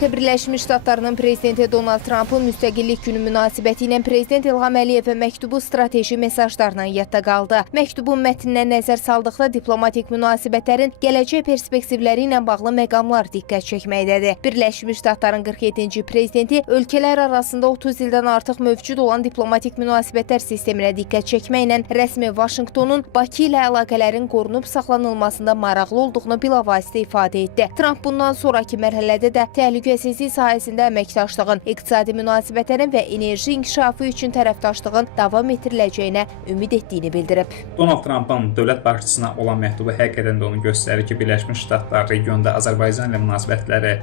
Amerika Birləşmiş Ştatlarının prezidenti Donald Trampın müstəqillik günü münasibəti ilə prezident İlham Əliyevə məktubu strateji mesajlarla yadda qaldı. Məktubun mətninə nəzər saldıqda diplomatik münasibətlərin gələcək perspektivləri ilə bağlı məqamlar diqqət çəkməkdədir. Birləşmiş Ştatların 47-ci prezidenti ölkələr arasında 30 ildən artıq mövcud olan diplomatik münasibətlər sisteminə diqqət çəkməklə rəsmi Vaşinqtonun Bakı ilə əlaqələrin qorunub saxlanılmasında maraqlı olduğunu bilavasitə ifadə etdi. Tramp bundan sonraki mərhələdə də təhlükəsizlik sahəsində əməkdaşlığın, iqtisadi münasibətlərin və enerji inkişafı üçün tərəfdaşlığın davam etdiriləcəyinə ümid etdiyini bildirib. Donald Trampın dövlət başçısına olan məktubu həqiqətən də onu göstərir ki, Birləşmiş Ştatlar regionda Azərbaycan ilə münasibətləri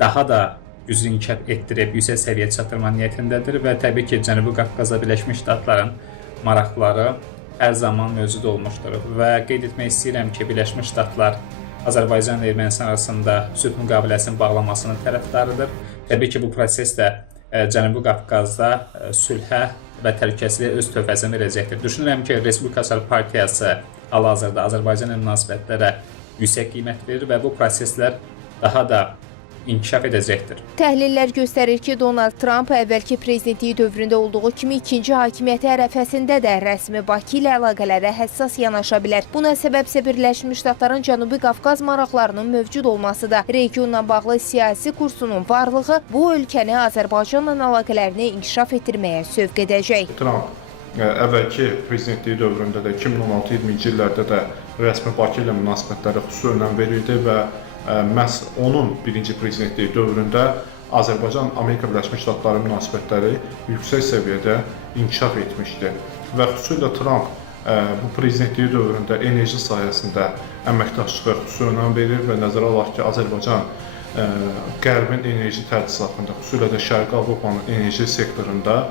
daha da güclü inkişaf etdirib, yüksək səviyyə çatdırma niyyətindədir və təbii ki, Cənubi Qafqazda Birləşmiş Ştatların maraqları hər zaman mövcud olmuşdur və qeyd etmək istəyirəm ki, Birləşmiş Ştatlar Azərbaycan və Ermənistan arasında sülh müqaviləsinin bağlanmasının tərəfdarıdır. Təbii ki, bu proses də Cənubi Qafqazda sülhə və təhlükəsizliyə öz töhfəsini verəcəkdir. Düşünürəm ki, Respublikaçılar Partiyası hal-hazırda Azərbaycan ilə münasibətlərə yüksək qiymət verir və bu proseslər daha da inkişaf edəcəkdir. Təhlillər göstərir ki, Donald Trump əvvəlki prezidentliyi dövründə olduğu kimi ikinci hakimiyyəti ərəfəsində də rəsmi Bakı ilə əlaqələrə həssas yanaşa bilər. Buna səbəbsə Birləşmiş Ştatların Cənubi Qafqaz maraqlarının mövcud olmasıdır. Regionla bağlı siyasi kursunun varlığı bu ölkəni Azərbaycanla əlaqələrini inkişaf etdirməyə sövq edəcək. Trump əvvəlki prezidentliyi dövründə də 2016-2020-ci illərdə də rəsmi Bakı ilə münasibətlərə xüsusi önəm verirdi və məhz onun birinci prezidentliyi dövründə Azərbaycan-Amerika Birləşmiş Ştatları münasibətləri yüksək səviyyədə inkişaf etmişdi. Və xüsusilə Trump bu prezidentliyi dövründə enerji sahəsində əməkdaşlığa xüsusi önəm verir və nəzərə alaq ki, Azərbaycan Qərbin enerji təchizatında, xüsusilə də Şərqi Avropanın enerji sektorunda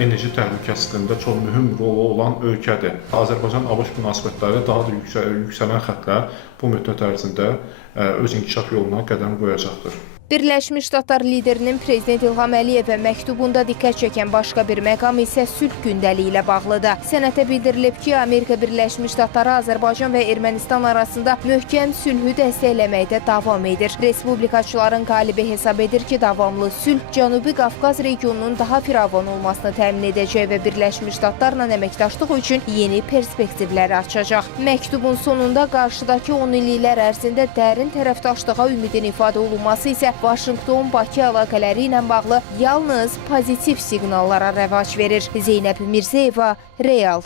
enerji təhlükəsizliyində çox mühüm rolu olan ölkədir. Azərbaycan-ABŞ münasibətləri daha da yüksələn xəttlər bu müddət ərzində öz inkişaf yoluna qədəm qoyacaqdır. Birləşmiş Ştatlar liderinin prezident İlham Əliyevə məktubunda diqqət çəkən başqa bir məqam isə sülh gündəliyi ilə bağlıdır. Sənəddə bildirilib ki, Amerika Birləşmiş Ştatları Azərbaycan və Ermənistan arasında möhkəm sülhü dəstəkləməkdə davam edir. Respublikaçıların qalibi hesab edir ki, davamlı sülh Cənubi Qafqaz regionunun daha firavan olmasını təmin edəcək və Birləşmiş Ştatlarla əməkdaşlıq üçün yeni perspektivləri açacaq. Məktubun sonunda qarşıdakı 10 illiklər ərzində dərin tərəfdaşlığa ümidin ifadə olunması isə Vaşinqton-Bakı əlaqələri ilə bağlı yalnız pozitiv siqnallara rəvac verir. Zeynəb Mirzəyeva, Real.